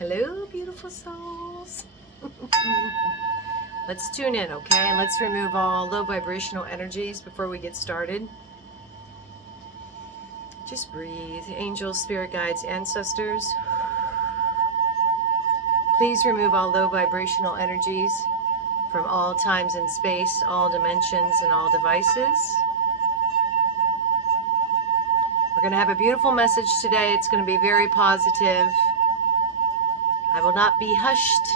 Hello, beautiful souls. Let's tune in, okay? And let's remove all low vibrational energies before we get started. Just breathe. Angels, spirit guides, ancestors. Please remove all low vibrational energies from all times and space, all dimensions, and all devices. We're going to have a beautiful message today. It's going to be very positive. I will not be hushed.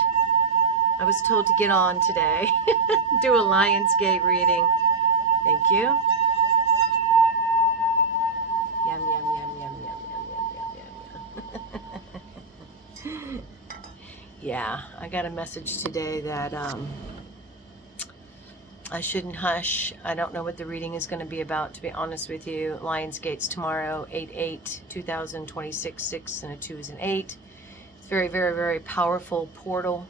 I was told to get on today. Do a LIONSGATE reading. Thank you. Yum, yum, yum, yum, yum, yum, yum, yum, yum. Yeah, I got a message today that I shouldn't hush. I don't know what the reading is going to be about, to be honest with you. LIONSGATE's tomorrow, 8/8/2026, 6 and a 2 is an 8. It's very, very, very powerful portal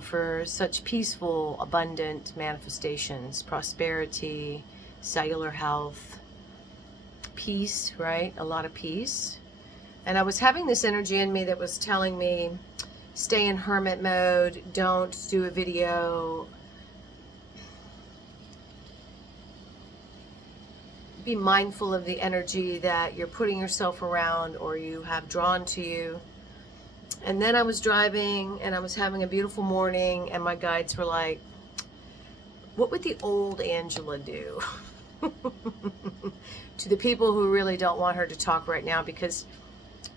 for such peaceful, abundant manifestations, prosperity, cellular health, peace, right? A lot of peace. And I was having this energy in me that was telling me, stay in hermit mode, don't do a video. Be mindful of the energy that you're putting yourself around or you have drawn to you. And then I was driving and I was having a beautiful morning and my guides were like, what would the old Angela do? To the people who really don't want her to talk right now, because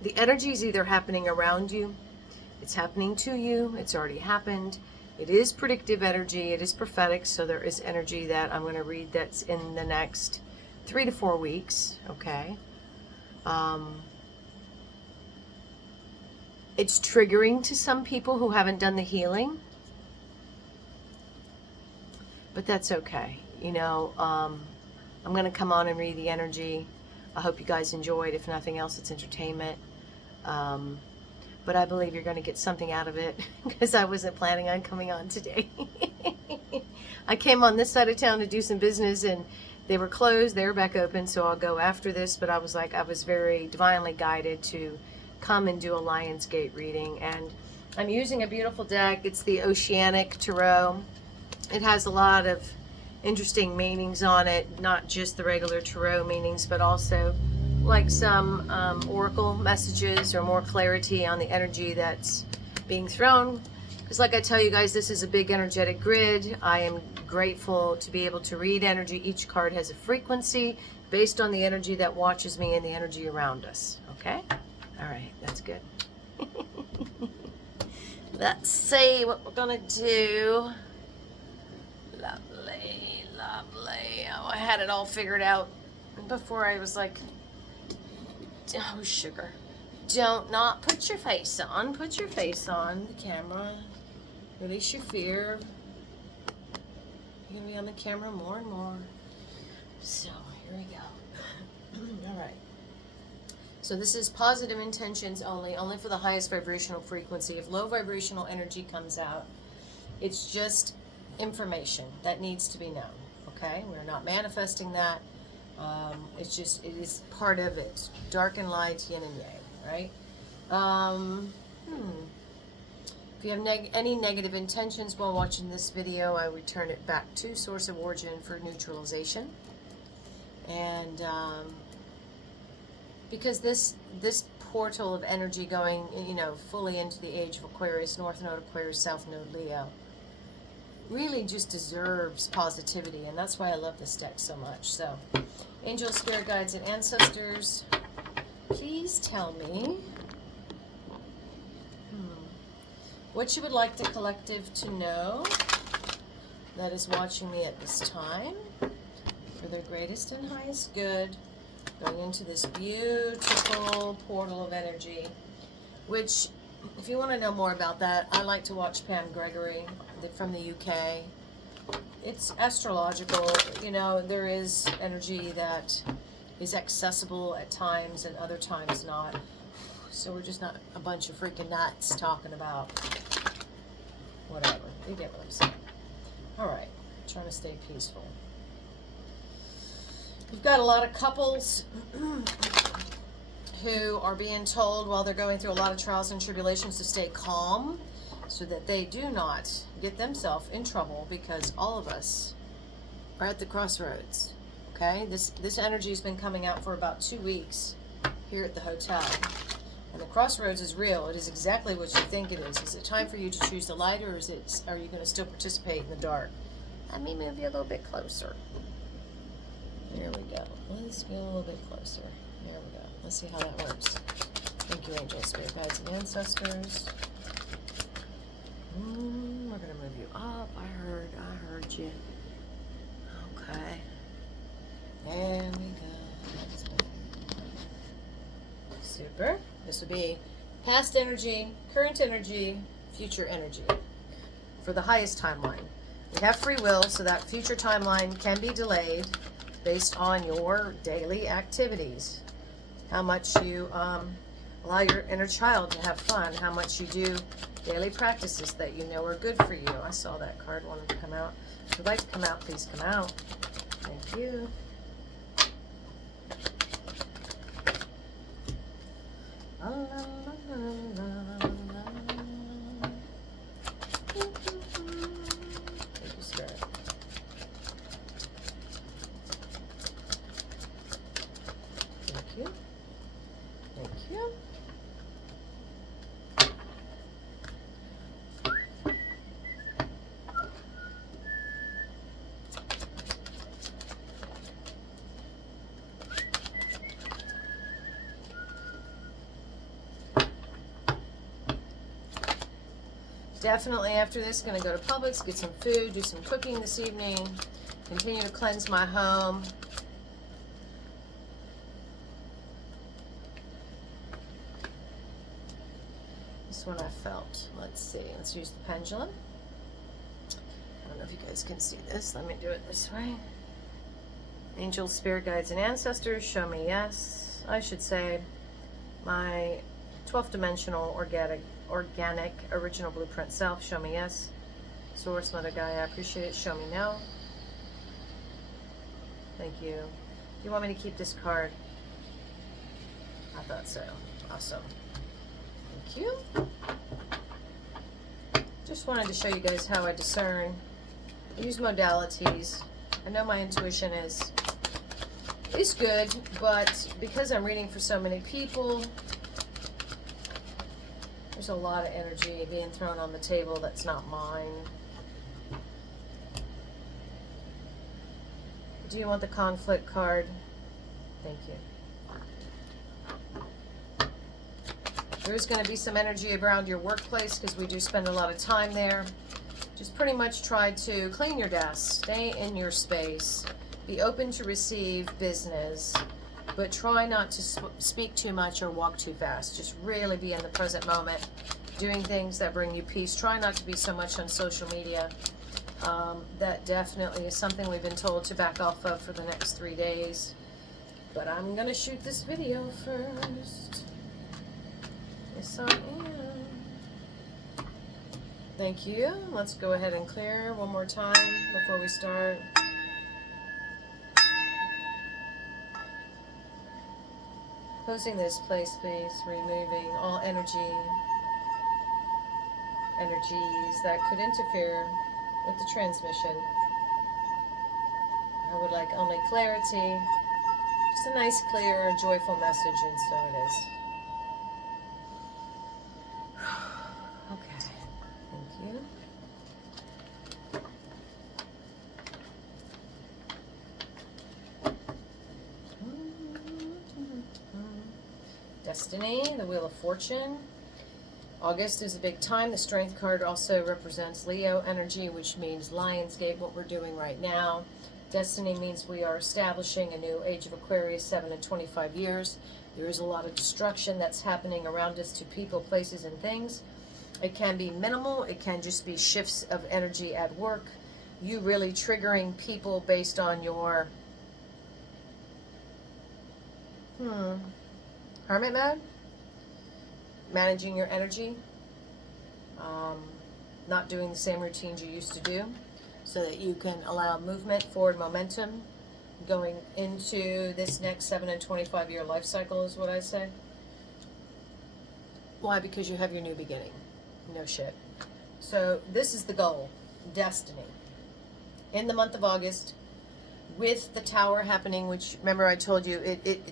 the energy is either happening around you, it's happening to you, it's already happened. It is predictive energy, it is prophetic, so there is energy that I'm going to read that's in the next 3 to 4 weeks, okay? It's triggering to some people who haven't done the healing, but that's okay. You know, I'm going to come on and read the energy. I hope you guys enjoyed. If nothing else, it's entertainment. But I believe you're going to get something out of it because I wasn't planning on coming on today. I came on this side of town to do some business and they were closed. They were back open, so I'll go after this. But I was like, I was very divinely guided to come and do a LIONSGATE reading. And I'm using a beautiful deck. It's the Oceanic Tarot. It has a lot of interesting meanings on it, not just the regular tarot meanings, but also like some oracle messages or more clarity on the energy that's being thrown. Because like I tell you guys, this is a big energetic grid. I am grateful to be able to read energy. Each card has a frequency based on the energy that watches me and the energy around us. Okay? All right, that's good. Let's see what we're gonna do. Lovely, lovely. Oh, I had it all figured out before. I was like, oh, sugar. Don't not put your face on. Put your face on the camera. Release your fear. You're going to be on the camera more and more. So, here we go. All right. So this is positive intentions only for the highest vibrational frequency. If low vibrational energy comes out, it's just information that needs to be known. Okay? We're not manifesting that. It's just, it is part of it. Dark and light, yin and yang, right? If you have any negative intentions while watching this video, I would turn it back to source of origin for neutralization. And because this portal of energy going, you know, fully into the age of Aquarius, North Node Aquarius, South Node Leo, really just deserves positivity, and that's why I love this deck so much. So, angels, spirit guides, and ancestors, please tell me what you would like the collective to know that is watching me at this time for their greatest and highest good, going into this beautiful portal of energy, which, if you want to know more about that, I like to watch Pam Gregory from the UK. It's astrological. You know, there is energy that is accessible at times and other times not. So we're just not a bunch of freaking nuts talking about whatever. You get what I'm saying. All right. Trying to stay peaceful. We've got a lot of couples who are being told while they're going through a lot of trials and tribulations to stay calm so that they do not get themselves in trouble, because all of us are at the crossroads. Okay, this energy has been coming out for about 2 weeks here at the hotel. And the crossroads is real. It is exactly what you think it is. Is it time for you to choose the light, or are you going to still participate in the dark? Let me move you a little bit closer. There we go. Let's go a little bit closer. There we go. Let's see how that works. Thank you, angels, spirit guides, and ancestors. We're going to move you up. I heard you. Okay. There we go. Super. This would be past energy, current energy, future energy for the highest timeline. We have free will, so that future timeline can be delayed based on your daily activities. How much you allow your inner child to have fun, how much you do daily practices that you know are good for you. I saw that card wanted to come out. If you'd like to come out, please come out. Thank you. Thank you, Spirit. Thank you. Thank you. Definitely after this, going to go to Publix, get some food, do some cooking this evening, continue to cleanse my home. This one I felt. Let's see. Let's use the pendulum. I don't know if you guys can see this. Let me do it this way. Angels, spirit guides, and ancestors, show me yes. I should say my 12th dimensional organic original blueprint self, show me yes. Source, Mother Gaia, I appreciate it, show me no. Thank you. Do you want me to keep this card? I thought so. Awesome. Thank you. Just wanted to show you guys how I discern, use modalities. I know my intuition is good, but because I'm reading for so many people, there's a lot of energy being thrown on the table that's not mine. Do you want the conflict card? Thank you. There's going to be some energy around your workplace because we do spend a lot of time there. Just pretty much try to clean your desk, stay in your space, be open to receive business, but try not to speak too much or walk too fast. Just really be in the present moment, doing things that bring you peace. Try not to be so much on social media. That definitely is something we've been told to back off of for the next 3 days. But I'm going to shoot this video first. Yes, I am. Thank you. Let's go ahead and clear one more time before we start. Closing this place, please. Removing all energies that could interfere with the transmission. I would like only clarity, just a nice, clear, joyful message, and so it is. Okay, thank you. Destiny, the Wheel of Fortune. August is a big time. The Strength card also represents Leo energy, which means Lionsgate, what we're doing right now. Destiny means we are establishing a new age of Aquarius, 7 and 25 years. There is a lot of destruction that's happening around us to people, places, and things. It can be minimal. It can just be shifts of energy at work. You really triggering people based on your hermit mode. Managing your energy, not doing the same routines you used to do, so that you can allow movement, forward momentum, going into this next 7 and 25 year life cycle is what I say. Why? Because you have your new beginning. No shit. So this is the goal, destiny. In the month of August, with the tower happening, which remember I told you,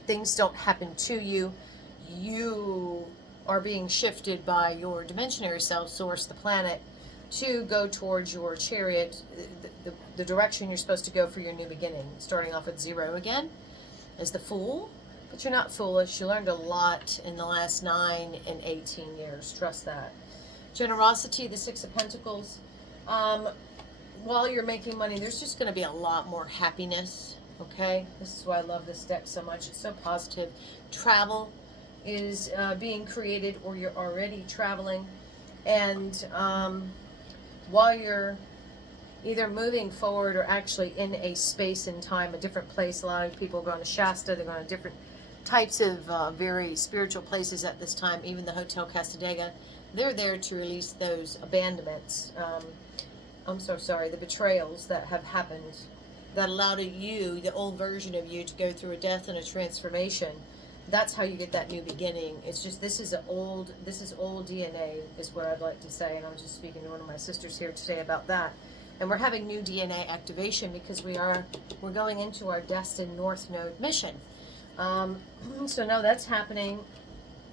things don't happen to you. You are being shifted by your dimensionary self, source, the planet, to go towards your chariot, the direction you're supposed to go for your new beginning. Starting off at 0 again as the Fool. But you're not foolish. You learned a lot in the last 9 and 18 years. Trust that. Generosity, the 6 of Pentacles. While you're making money, there's just going to be a lot more happiness. Okay? This is why I love this deck so much. It's so positive. Travel is being created, or you're already traveling. And while you're either moving forward or actually in a space and time, a different place, a lot of people are going to Shasta, they're going to different types of very spiritual places at this time. Even the Hotel Casadega, they're there to release those abandonments. I'm so sorry, the betrayals that have happened that allowed you, the old version of you, to go through a death and a transformation. That's how you get that new beginning. It's just, this is old DNA, is what I'd like to say. And I was just speaking to one of my sisters here today about that. And we're having new DNA activation because we're going into our destined North Node mission. So no, that's happening.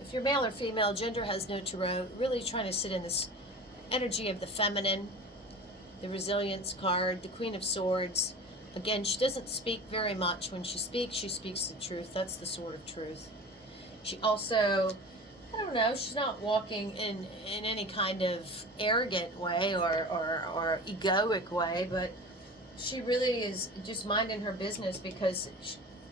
If you're male or female, gender has no tarot. Really trying to sit in this energy of the feminine, the resilience card, the Queen of Swords. Again, she doesn't speak very much. When she speaks the truth. That's the sword of truth. She also, I don't know, she's not walking in any kind of arrogant way or egoic way, but she really is just minding her business because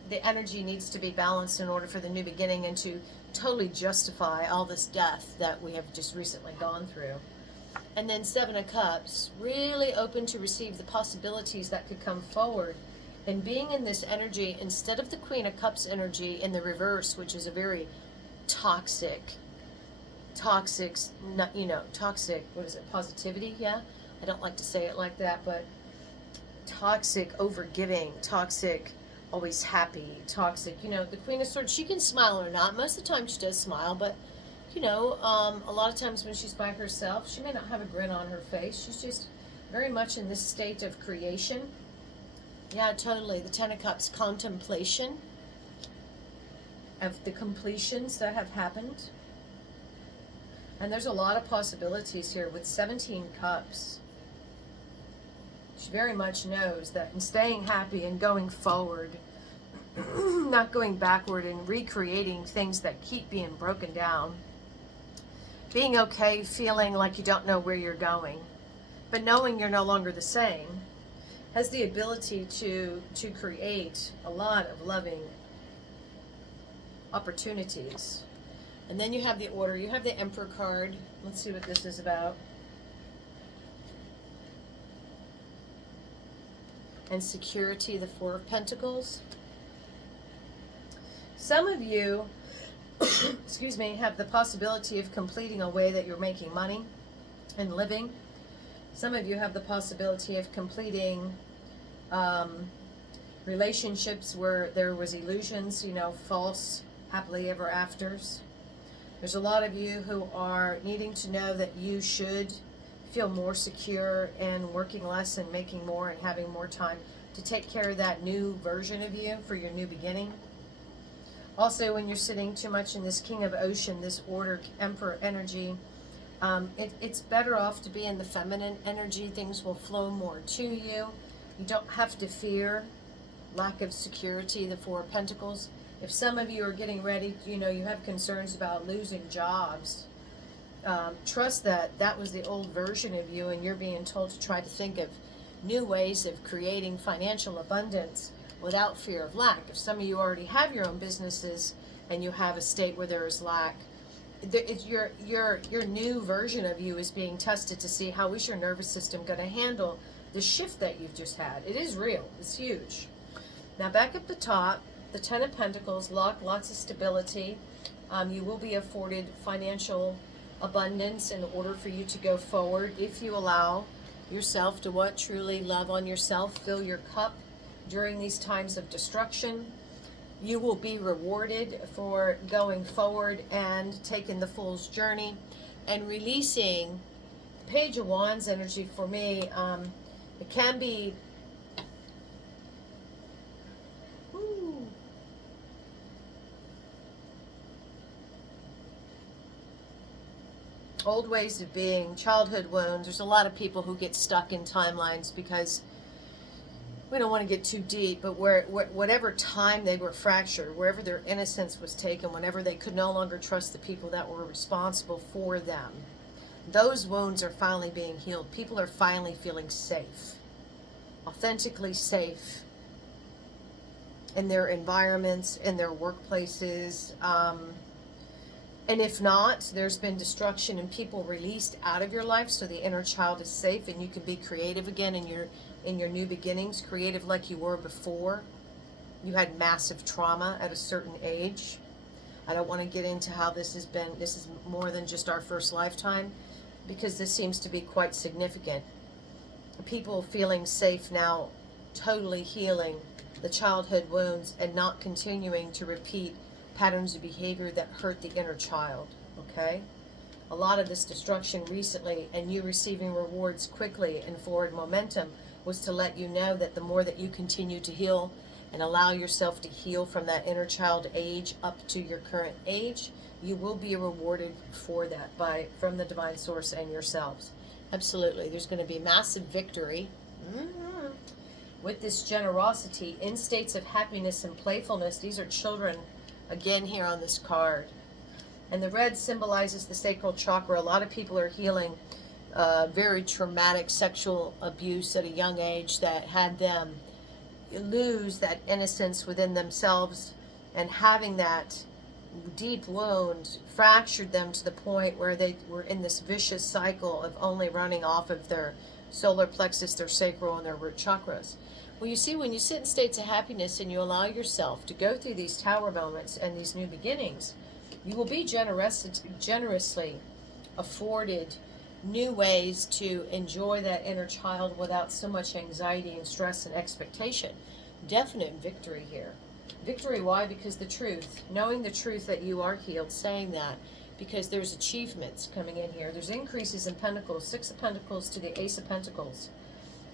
the energy needs to be balanced in order for the new beginning and to totally justify all this death that we have just recently gone through. And then 7 of Cups, really open to receive the possibilities that could come forward. And being in this energy, instead of the Queen of Cups energy in the reverse, which is a very toxic, what is it, positivity, yeah? I don't like to say it like that, but toxic, overgiving, toxic, always happy, toxic. The Queen of Swords, she can smile or not. Most of the time she does smile, but a lot of times when she's by herself, she may not have a grin on her face. She's just very much in this state of creation. Yeah, totally. The 10 of Cups, contemplation of the completions that have happened. And there's a lot of possibilities here with 17 Cups. She very much knows that in staying happy and going forward, not going backward and recreating things that keep being broken down, being okay, feeling like you don't know where you're going, but knowing you're no longer the same, has the ability to create a lot of loving opportunities. And then you have the Order. You have the Emperor card. Let's see what this is about. And security, the 4 of Pentacles. Some of you, excuse me, have the possibility of completing a way that you're making money and living. Some of you have the possibility of completing relationships where there was illusions, false happily ever afters. There's a lot of you who are needing to know that you should feel more secure and working less and making more and having more time to take care of that new version of you for your new beginning. Also, when you're sitting too much in this King of Ocean, this Order, Emperor energy, it's better off to be in the feminine energy. Things will flow more to you. You don't have to fear lack of security, the 4 of Pentacles. If some of you are getting ready, you have concerns about losing jobs, trust that was the old version of you, and you're being told to try to think of new ways of creating financial abundance without fear of lack. If some of you already have your own businesses and you have a state where there is lack, your new version of you is being tested to see how is your nervous system going to handle the shift that you've just had. It is real. It's huge. Now back at the top, the 10 of Pentacles, lots of stability. You will be afforded financial abundance in order for you to go forward if you allow yourself to truly love on yourself, fill your cup during these times of destruction. You will be rewarded for going forward and taking the Fool's journey and releasing. The Page of Wands energy for me, it can be old ways of being, childhood wounds. There's a lot of people who get stuck in timelines because we don't want to get too deep, but whatever time they were fractured, wherever their innocence was taken, whenever they could no longer trust the people that were responsible for them, those wounds are finally being healed. People are finally feeling safe, authentically safe in their environments, in their workplaces. And if not, there's been destruction and people released out of your life, so the inner child is safe and you can be creative again in your new beginnings, creative like you were before. You had massive trauma at a certain age. I don't want to get into how this has been. This is more than just our first lifetime, because this seems to be quite significant. People feeling safe now, totally healing the childhood wounds and not continuing to repeat patterns of behavior that hurt the inner child, okay? A lot of this destruction recently and you receiving rewards quickly and forward momentum was to let you know that the more that you continue to heal and allow yourself to heal from that inner child age up to your current age, you will be rewarded for that from the divine source and yourselves. Absolutely. There's going to be massive victory with this generosity in states of happiness and playfulness. These are children again here on this card, and the red symbolizes the sacral chakra. A lot of people are healing very traumatic sexual abuse at a young age that had them lose that innocence within themselves, and having that deep wound fractured them to the point where they were in this vicious cycle of only running off of their solar plexus, their sacral, and their root chakras. Well, you see, when you sit in states of happiness and you allow yourself to go through these tower moments and these new beginnings, you will be generously afforded new ways to enjoy that inner child without so much anxiety and stress and expectation. Definite victory here. Victory, why? Because the truth, knowing the truth that you are healed, saying that, because there's achievements coming in here. There's increases in Pentacles, Six of Pentacles to the Ace of Pentacles.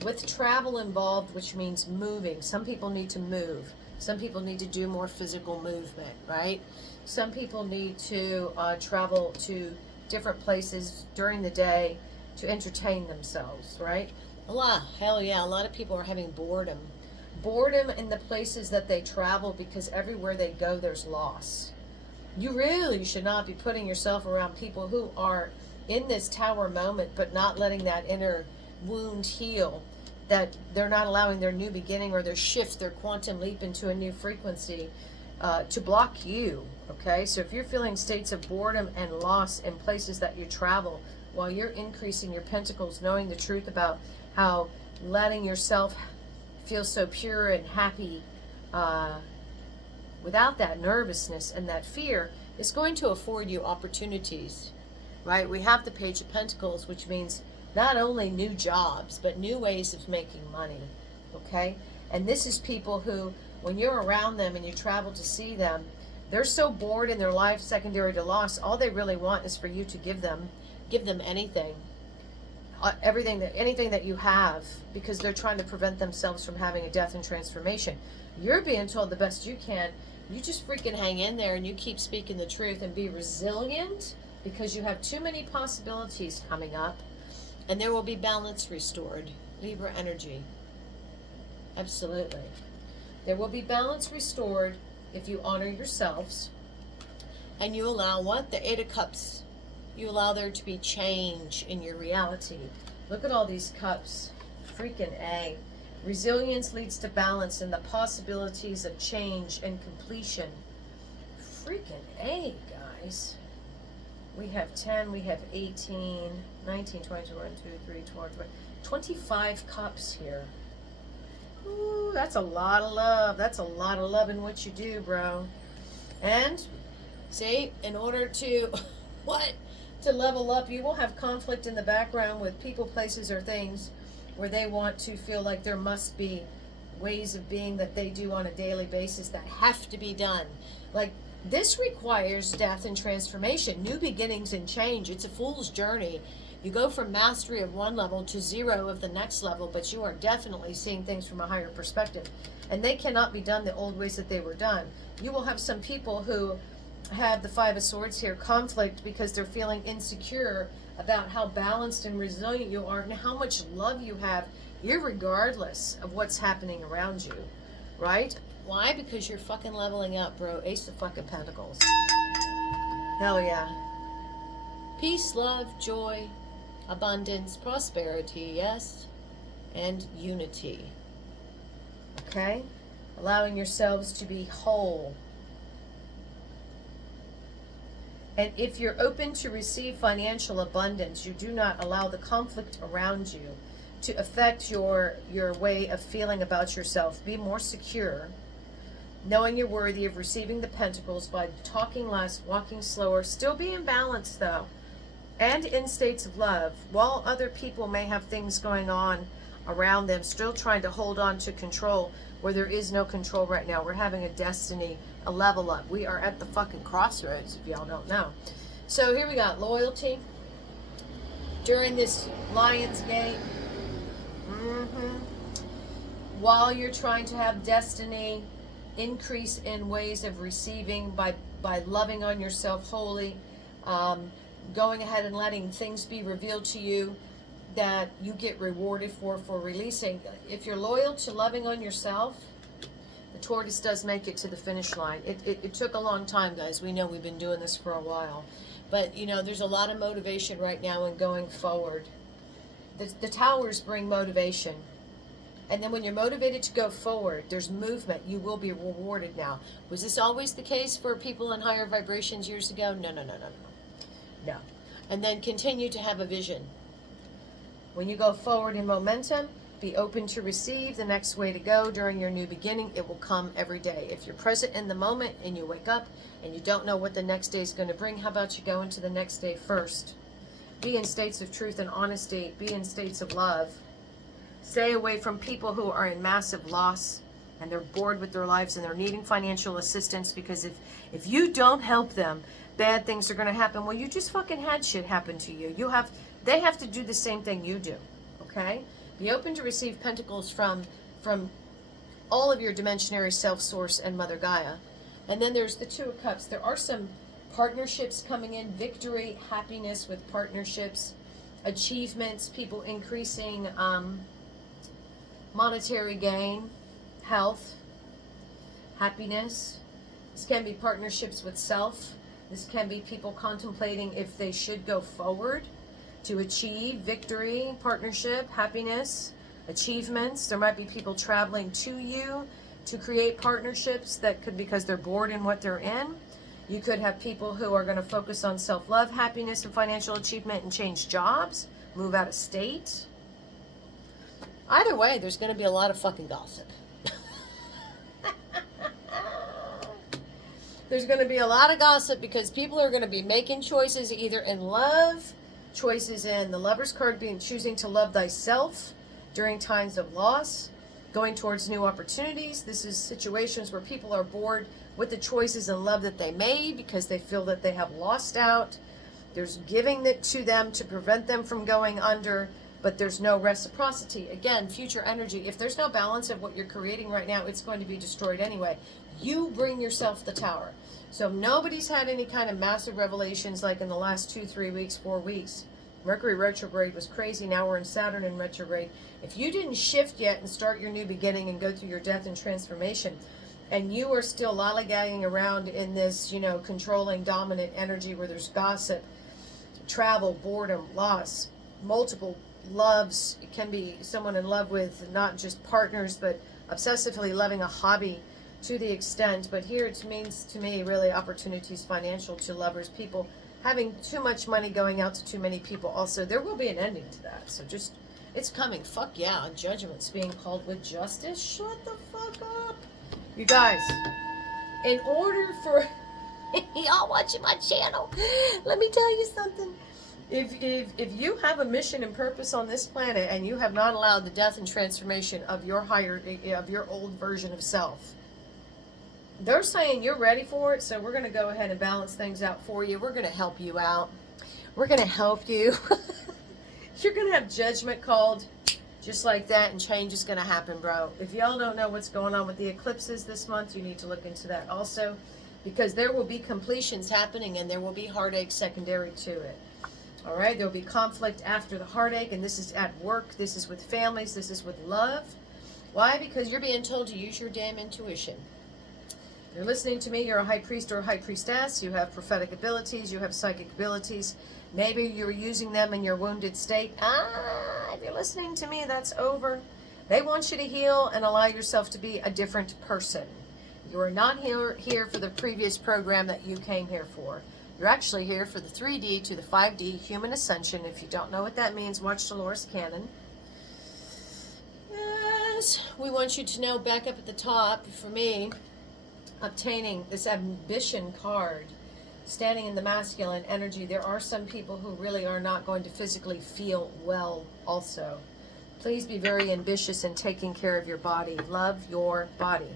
With travel involved, which means moving. Some people need to move. Some people need to do more physical movement, right? Some people need to travel to different places during the day to entertain themselves, right? A lot of people are having boredom. Boredom in the places that they travel, because everywhere they go, there's loss. You really should not be putting yourself around people who are in this tower moment, but not letting that inner wound heal, that they're not allowing their new beginning or their shift, their quantum leap into a new frequency to block you, okay? So if you're feeling states of boredom and loss in places that you travel, while you're increasing your pentacles, knowing the truth about how letting yourself feel so pure and happy without that nervousness and that fear is going to afford you opportunities, right? We have the Page of Pentacles, which means not only new jobs, but new ways of making money, okay? And this is people who, when you're around them and you travel to see them, they're so bored in their life, secondary to loss, all they really want is for you to give them anything, anything that you have, because they're trying to prevent themselves from having a death and transformation. You're being told the best you can. You just freaking hang in there and you keep speaking the truth and be resilient, because you have too many possibilities coming up. And there will be balance restored. Libra energy. Absolutely. There will be balance restored if you honor yourselves and you allow what? The Eight of Cups. You allow there to be change in your reality. Look at all these cups. Freaking A. Resilience leads to balance and the possibilities of change and completion. Freaking A, guys. We have 10, we have 18, 19, 20, 21, 2, 3, 4, 25 cups here. Ooh, that's a lot of love. That's a lot of love in what you do, bro. And, see, in order to, to level up, you will have conflict in the background with people, places, or things where they want to feel like there must be ways of being that they do on a daily basis that have to be done. Like, this requires death and transformation, new beginnings and change. It's a fool's journey. You go from mastery of one level to zero of the next level, but you are definitely seeing things from a higher perspective. And they cannot be done the old ways that they were done. You will have some people who have the Five of Swords here, conflict, because they're feeling insecure about how balanced and resilient you are and how much love you have, irregardless of what's happening around you, right? Why? Because you're fucking leveling up, bro. Ace of fucking Pentacles. Hell yeah. Peace, love, joy, abundance, prosperity, yes, and unity. Okay? Allowing yourselves to be whole. And if you're open to receive financial abundance, you do not allow the conflict around you to affect your way of feeling about yourself. Be more secure, knowing you're worthy of receiving the pentacles by talking less, walking slower, still be in balance though, and in states of love. While other people may have things going on around them, still trying to hold on to control where there is no control right now. We're having a destiny, a level up. We are at the fucking crossroads, if y'all don't know. So here we got loyalty during this LIONSGATE. While you're trying to have destiny, increase in ways of receiving by loving on yourself wholly, going ahead and letting things be revealed to you that you get rewarded for releasing. If you're loyal to loving on yourself, the tortoise does make it to the finish line. It took a long time, guys. We know we've been doing this for a while. But, you know, there's a lot of motivation right now in going forward. The towers bring motivation. And then when you're motivated to go forward, there's movement. You will be rewarded now. Was this always the case for people in higher vibrations years ago? No. No. And then continue to have a vision. When you go forward in momentum, be open to receive the next way to go during your new beginning. It will come every day. If you're present in the moment and you wake up and you don't know what the next day is going to bring, how about you go into the next day first? Be in states of truth and honesty. Be in states of love. Stay away from people who are in massive loss and they're bored with their lives and they're needing financial assistance, because if you don't help them, bad things are going to happen. Well, you just fucking had shit happen to you. They have to do the same thing you do, okay? Be open to receive pentacles from all of your dimensionary self-source and Mother Gaia. And then there's the Two of Cups. There are some partnerships coming in, victory, happiness with partnerships, achievements, people increasing monetary gain, health, happiness. This can be partnerships with self. This can be people contemplating if they should go forward to achieve victory, partnership, happiness, achievements. There might be people traveling to you to create partnerships that could, because they're bored in what they're in. You could have people who are going to focus on self-love, happiness, and financial achievement and change jobs, move out of state. Either way, there's going to be a lot of fucking gossip. There's going to be a lot of gossip because people are going to be making choices either in love, choices in the Lover's card being choosing to love thyself during times of loss, going towards new opportunities. This is situations where people are bored with the choices in love that they made because they feel that they have lost out. There's giving it to them to prevent them from going under, but there's no reciprocity. Again, future energy. If there's no balance of what you're creating right now, it's going to be destroyed anyway. You bring yourself the tower. So nobody's had any kind of massive revelations like in the last 2, 3 weeks, 4 weeks. Mercury retrograde was crazy. Now we're in Saturn in retrograde. If you didn't shift yet and start your new beginning and go through your death and transformation, and you are still lollygagging around in this, you know, controlling, dominant energy where there's gossip, travel, boredom, loss, multiple loves. It can be someone in love with not just partners, but obsessively loving a hobby to the extent. But here it means to me really opportunities financial to lovers, people having too much money going out to too many people. Also, there will be an ending to that. So just, it's coming. Fuck yeah. Judgment's being called with justice. Shut the fuck up. You guys, in order for y'all watching my channel, let me tell you something. If you have a mission and purpose on this planet and you have not allowed the death and transformation of your old version of self, they're saying you're ready for it, so we're going to go ahead and balance things out for you. We're going to help you out. We're going to help you. You're going to have judgment called just like that, and change is going to happen, bro. If y'all don't know what's going on with the eclipses this month, you need to look into that also, because there will be completions happening and there will be heartache secondary to it. All right, there will be conflict after the heartache, and this is at work, this is with families, this is with love. Why? Because you're being told to use your damn intuition. You're listening to me, you're a high priest or a high priestess, you have prophetic abilities, you have psychic abilities. Maybe you're using them in your wounded state. If you're listening to me, that's over. They want you to heal and allow yourself to be a different person. You are not here for the previous program that you came here for. You're actually here for the 3D to the 5D human ascension. If you don't know what that means, watch Dolores Cannon. Yes, we want you to know back up at the top, for me, obtaining this ambition card, standing in the masculine energy. There are some people who really are not going to physically feel well also. Please be very ambitious in taking care of your body. Love your body.